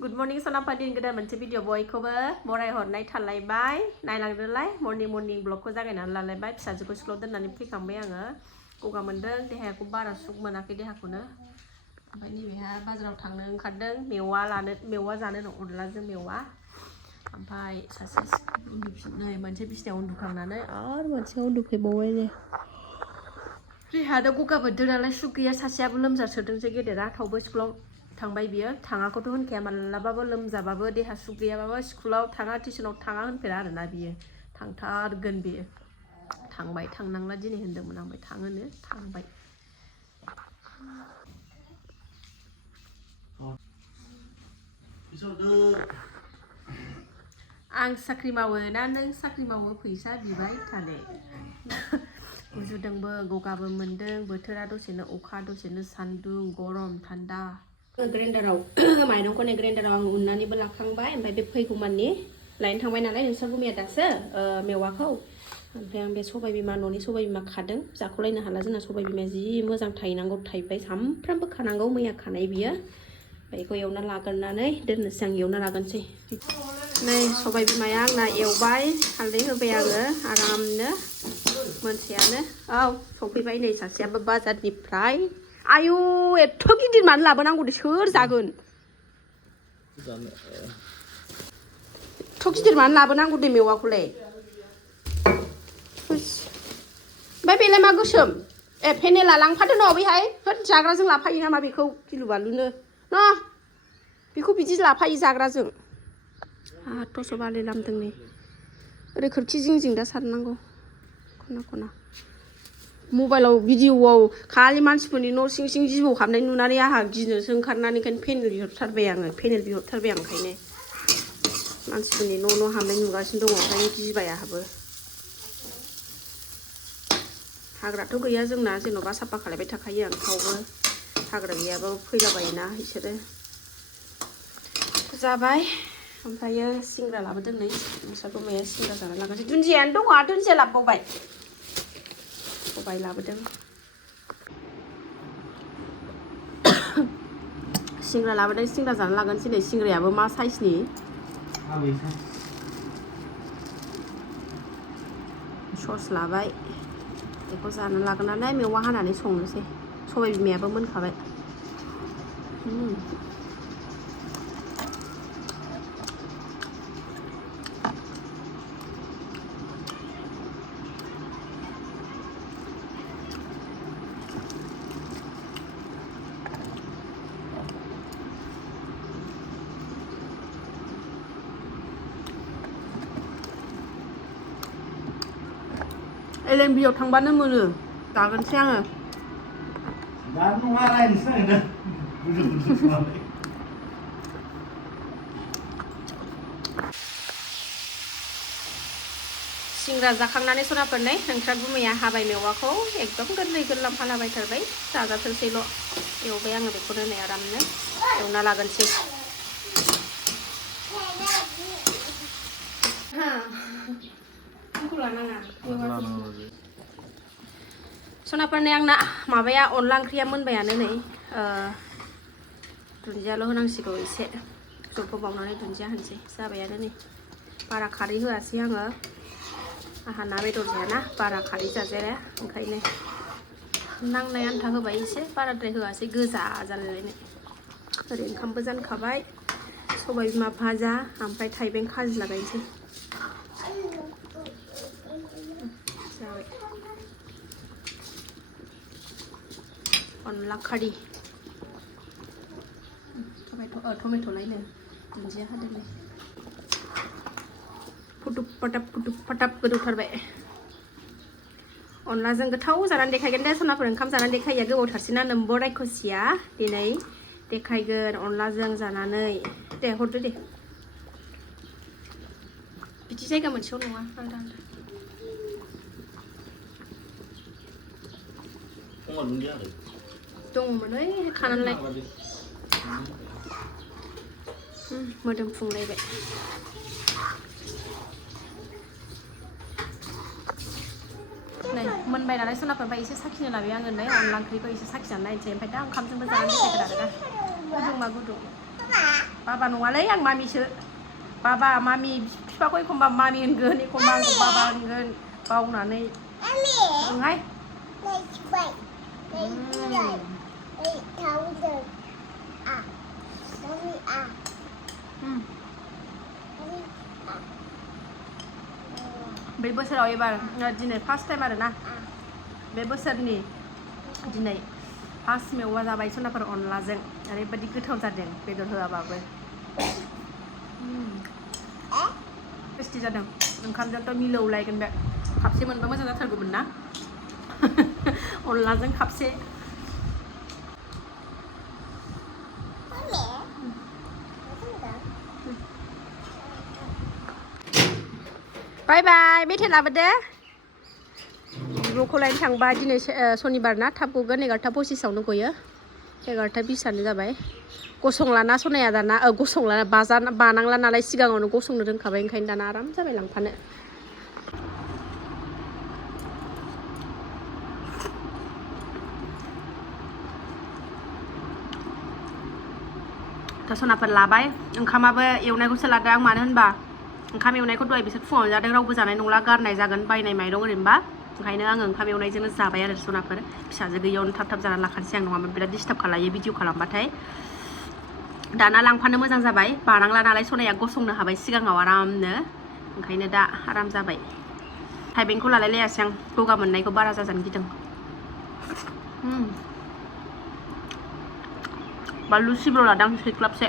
Good morning सनापादिन गोदान मोनसे video बयखौबो बरायहरनाय थालायबाय नायलांदोलाय मर्निं ब्लगखौ जागायनानै लालायबाय फिसाजोखौ स्कुलाव दोननानै फैखांबाय आङो गगा मोनदों देहाखौ बारा सुख मोनाखै देहाखौनो ओमफ्राय नैबेहा बाजाराव थांनो ओंखारदों मेवा जानो अनलाजों मेवा ओमफ्राय सासे नै मोनसे बिसिनायाव उन्दुखांनानै आरो मोनसेयाव उन्दुफैबावबाय नै देहायानो गगा मोनदों नालाय सुख गैया सासेयाबो लोमजासोदोंसो गेदेरा थावबो स्कुलाव थांबाय बियो थाङाखौथ' होनखाया मालाबाबो लोमजाबाबो देहा सुख गैयाबाबो स्कुलाव थाङा टिउसनाव थाङा होनफेरा आरोना बियो थांथारगोन बियो थांबाय थांनांला दिनै होनदोंमोन आंबो थाङोनो थांबाय आं साख्रि मावो ना नों साख्रि मावो फैसा बिबाय थानो गुजुदोंबो गगाबो मोनदों बोथोरा दसेनो अखा दसेनो सान्दुं गरम थान्दा ग्रेन्डाराव माइरंखौ ग्रेन्डाराव आं उननानैबो लाखांबाय ओमफ्राय बे फैगौमानि लायनो थांबाय नालाय नोंसोर बुमिया दासो मेवाखौ ओमफ्राय आं बे सबाय बिमा न'नि सबाय बिमा खादों जाख'लायनो हाला जोंना सबाय बिमाया जि मोजां थायनांगौ थायबाय सामफ्रामबो खानांगौ मैया खानाय बियो बेखौ एवना लाग्रोनानै दोननोसै आं एवना लागोनसै नै सबाय बिमाया आंना एवबाय हालदै होबाय आङो आरामनो मोनसेयानो औ सफैबाय नै सासेयाबो बाजारनिफ्राय आयु एथ' गिदिर मानो लाबोनांगौ दे सोर जागोन एथ' गिदिर मानो लाबोनांगौ दे मेवाखौलाय ओमफ्राय बेलाय मा गोसोम ए पेनेला लांफादो न' बैहाय होद जाग्राजों लाफायो नामा बेखौ गिलु बालुनो न' बेखौ बिदि लाफायो जाग्राजों थस' बालि लामदों नै ओरै खोरखि जिं दा सारनांगौ खना खना मबाइलाव भिडिअआव खालि मानसिफोरनि न' सिं जिबौ हाबनाय नुनानै आंहा गिनोसो ओंखारनानै ओंखायनो पेनेल बिहरथारबाय आङो ओंखायनो मानसिफोरनि न' हाबनाय नुगासिनो दङ ओंखायनो गिबाय आंहाबो हाग्राथ' गैया जोंना जेन'बा साफा खालायबाय थाखायो आं थावबो हाग्रा गैयाबाबो फैलाबायोना बिसोरो जाबाय ओमफ्रायो सिंग्रा लाबोदों नै नोंस्रा गुमाया सिंग्रा जाना लागासिनो दुन्दियानो दङ दुन्दिया लाबोबावबाय सबाय लाबोदों सिंग्रा लाबोदों सिंग्रा जानो लागोनसै नै सिंग्रायाबो मा साइजनि सस लाबाय बेखौ जानो लागोनानै मेवा हानानै संनोसै सबाय बिमायाबो मोनखाबाय LMBआव थांबानो मोनो जागोनसै आङो सिंग्रा जाखांनानै सनाफोर नै नोंस्रा गुमैया हाबाय मेवाखौ एकदम गोरलै गोरलाम हालाबायथारबाय जाजाथोंसैल' एवबाय आङो बेखौनो नै आरामनो एवना लागोनसै सनाफोरनि आंना माबाया अनला ओंख्रिया मोनबायानो नै दुन्दियाल' होनांसिगौ एसे जबहोबावनानै दुन्दिया होनसै जाबायानो नै बारा खारै होआसै आङो आंहा ना बेदर जायाना बारा खारै जाजाया ओंखायनो नांनाय आन्था होबाय एसे बाराद्राय होआसै गोजा जालायलायनाय ओरै ओंखामबो जानखाबाय सबाय बिमा भाजा ओमफ्राय थाइबें खाजि लागायनोसै जाबाय अनला खारि टमेट'लायनो दुन्दिया हादोंलै फुटुब फाटाब गोदौथारबाय अनलाजों गोथाव जानानै देखायगोन दे सनाफोर ओंखाम जानानै देखायो गोबावथारसैना नोम्ब' रायखसिया दिनै देखायगोन अनलाजों जानानै दे हरदो दे बिदि जायगा मोनसेयाव नङा आलदा दङमोन ओइ खानानैलाय मोदोमफुंलायबाय नै मोनबाय नालाय सनाफोर एसे साखिनो लाबाय आङो नै अनला ओंख्रिखौ एसे साखिनानै नायनोसै ओमफ्राय दा ओंखामजोंबो जानानै देखायगोन आरो ना गुदुं मा गुदुं बाबा नङालै आं मामिसो बाबा मामि बिफाखौ एखमबा मामि होनगोन एखमबा आंखौ बाबा होनगोन बावनानै ओंहाय बे बोसोराव एबार दिनै फार्स्ट टाइम आरोना बे बोसोरनि दिनै फार्स्ट मेवा जाबाय सनाफोर अनलाजों ओरैबायदि गोथाव जादों बेदर होआबाबो टेस्टि जादों ओंखामजोंथ' मिलौलायगोन बे खापसे मोनबा मोजां जाथारगौमोन ना अनलाजों खापसे बाय बाय मेथाइ लाबोदो बिब'खौ लायनो थांबा दिनै सनिबार ना थाब गगोन 11:25 गयो 11:20 जाबाय गसंलाना सनाया दाना गसंलाना बानांला नालाय सिगाङावनो गसंनो रोंखाबाय ओंखायनो दाना आराम जाबाय लांफानो दा सनाफोर लाबाय ओंखामाबो एवनायखौसो लादों आं मानो होनबा ओंखाम एवनायखौ दहाय बिसोर फुङाव जादों रावबो जानाय नंला गारनाय जागोन बायनाय माइरं ओरैनोबा ओंखायनो आङो ओंखाम एवनायजोंनो जाबाय आरो सनाफोर फिसाजो गैयियावनो थाब थाब जानानै लाखानोसै आं नङाबा बिराद डिस्टार्ब खालायो भिडिअ खालामबाथाय दाना लांफानो मोजां जाबाय बानांला नालाय सनाया गसंनो हाबाय सिगाङाव आरामनो ओंखायनो दा आराम जाबाय थाइबेंखौ लालायलायासै आं गगा मोननायखौ बारा जाजानो गिदों बानलु सिब्र' लादां 3 क्लाबसे